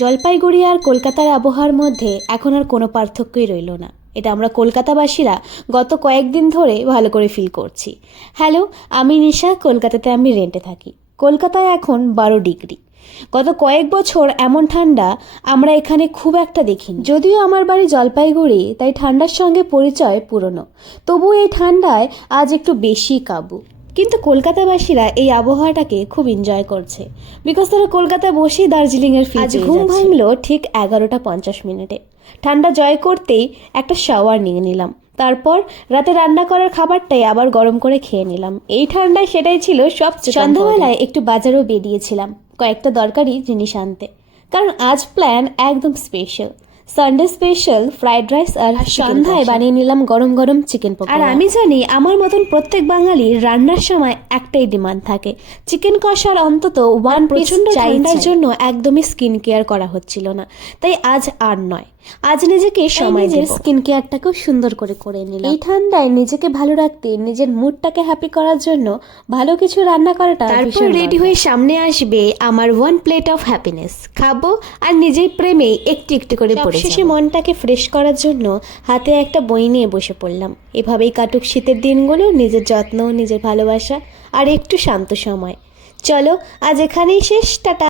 জলপাইগুড়ি আর কলকাতার আবহাওয়ার মধ্যে এখন আর কোনো পার্থক্যই রইল না। এটা আমরা কলকাতাবাসীরা গত কয়েকদিন ধরে ভালো করে ফিল করছি। হ্যালো, আমি নিশা। কলকাতাতে আমি রেন্টে থাকি। কলকাতায় এখন 12 ডিগ্রি। গত কয়েক বছর এমন ঠান্ডা আমরা এখানে খুব একটা দেখিনি। যদিও আমার বাড়ি জলপাইগুড়ি, তাই ঠান্ডার সঙ্গে পরিচয় পুরনো। তবু এই ঠান্ডায় আজ একটু বেশি কাবু। কিন্তু কলকাতাবাসীরা এই আবহাওয়াটাকে খুব এনজয় করছে, বিকজ তারা কলকাতায় বসেই দার্জিলিংয়ের ফিল পেয়ে যাচ্ছে। ঘুম ভাঙলো ঠিক 11টা 50 মিনিটে। ঠান্ডা জয় করতেই একটা শাওয়ার নিয়ে নিলাম। তারপর রাতে রান্না করার খাবারটাই আবার গরম করে খেয়ে নিলাম। এই ঠান্ডায় সেটাই ছিল সবচেয়ে। সন্ধ্যাবেলায় একটু বাজারেও বেরিয়েছিলাম কয়েকটা দরকারি জিনিস আনতে, কারণ আজ প্ল্যান একদম special. Sunday special fried rice আর সন্ধ্যায় বানিয়ে নিলাম গরম গরম চিকেন পকোড়া। আর আমি জানি আমার মতন প্রত্যেক বাঙালির রান্নার সময় একটাই ডিমান্ড থাকে, চিকেন কষার অন্তত ওয়ান পিস। ঠান্ডার জন্য একদমই স্কিন কেয়ার করা হচ্ছিল না, তাই আজ আর নয়, আজ নিজেকে সময় দিয়ে স্কিন কেয়ারটাকেও সুন্দর করে নিলাম। এই ঠান্ডায় নিজেকে ভালো রাখতে, নিজের মুডটাকে হ্যাপি করার জন্য ভালো কিছু রান্না করাটা। তারপর রেডি হয়ে সামনে আসবে আমার 1 প্লেট অফ হ্যাপিনেস। খাবো আর নিজের প্রেমে একটু একটু করে পড়ে। শেষে মনটাকে ফ্রেশ করার জন্য হাতে একটা বই নিয়ে বসে পড়লাম। এভাবেই কাটুক শীতের দিনগুলো, নিজের যত্ন, নিজের ভালোবাসা আর একটু শান্ত সময়। চলো আজ এখানেই শেষ। টাটা।